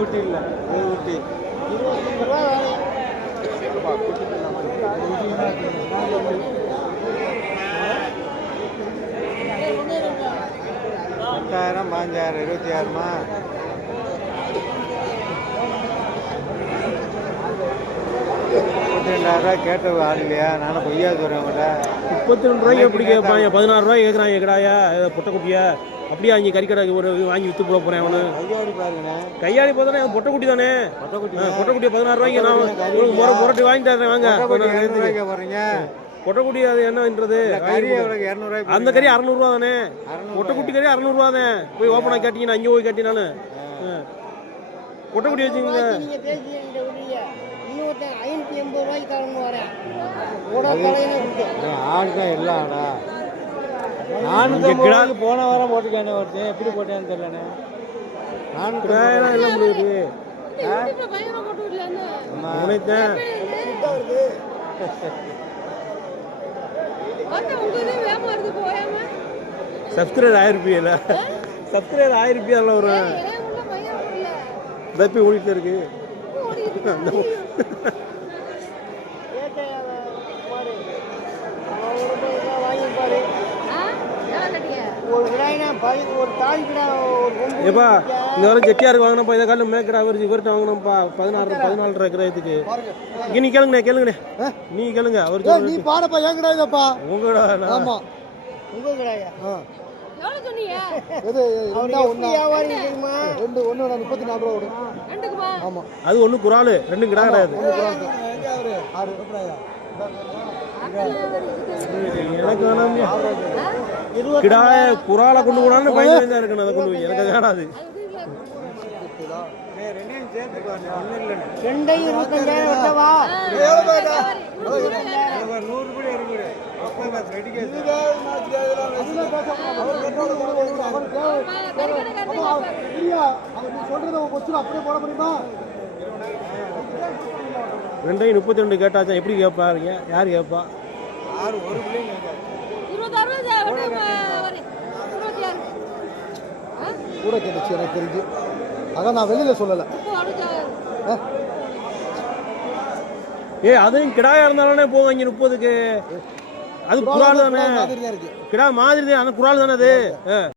குட்டி இல்லை, அது குட்டி 25 ரூபா வேணும். 10,000 15,000 26மா? 32,000 கேட்ட ஆள் இல்லையா? நானும் பொய்யா சொல்றேன் உங்கள்கிட்ட. 32 ரூபாய்க்கு எப்படி கேட்பாங்க? 16 ரூபாய்க்கு கேட்குறாங்க கிடாயா பொட்டைக்குட்டியா? அப்படியே அங்கே கறிக்கடை ஒரு வாங்கி விற்று போட போகிறேன் அவனு. கையாடி பாருங்கண்ணே, கையாடி போதானே பொட்டைக்குட்டி தானே. பொட்டைக்குட்டியை 16 ரூபாய்க்கு நான் உங்களுக்கு புரட்டி வாங்கி தரேன் வாங்க. போறீங்க பொட்டைக்குட்டி அது என்னன்றது? கறி எவ்வளவு? 200 அந்த கறி 600 ரூபா தானே. பொட்டைக்குட்டி கறி 600 ரூபா தான். போய் ஓப்பனாக கேட்டீங்கன்னா அங்கே போய் கேட்டீங்கன்னாலும் பொட்டைக்குட்டி வச்சுங்க. நீங்க பேசி இன்னொருத்தன் 580 ரூபாய்க்கு தரணும் வரேன். ஆடுதான் எல்லாடா. நானும் போன வாரம் போட்டுக்கானே ஒருத்தன், எப்படி போட்டேன்னு தெரியலண்ணே. நானும் எல்லாம் முடியுது. சப்ஸ்கிரைபர் 1000 ரூபாயில சப்ஸ்கிரைபர் 1000 ரூபாய் வரும். தப்பி ஓடிட்டு இருக்கு. ஏப்பா இந்த வாரம் செட்டியாருக்கு வாங்கினப்பா, இதை காலையில் மேக்கடா வரிச்சு இவர்கிட்ட வாங்கினோம்ப்பா 14 கிராயத்துக்கு. நீ கேளுங்கண்ணே கேளுங்கண்ணே, நீ கேளுங்க அவருக்கு. நீ பாடப்பா, ஏன் கிடையாதுப்பா உங்களோட. ஆமா உங்க கிடையாது. அது ஒண்ணு குறாலு, 2 கிடா கிடையாது. எனக்கு வேணாம். கிடாய குறாலை கொண்டு போனாலும் பயந்து இருக்கணும். அதை கொண்டு போய் எனக்கு வேணாது. 232 கேட்டாச்சா? எப்படி கேட்பாருங்க? யார் கேட்பா? கூட கேட்டுச்சு எனக்கு தெரிஞ்சு. அதான் நான் வெளியில சொல்லலை. அதுவும் கிடாயா இருந்தாலே போவாங்க 30க்கு. அது குறால் தானே, கிடா மாதிரி தான். அந்த குறால் தானே அது.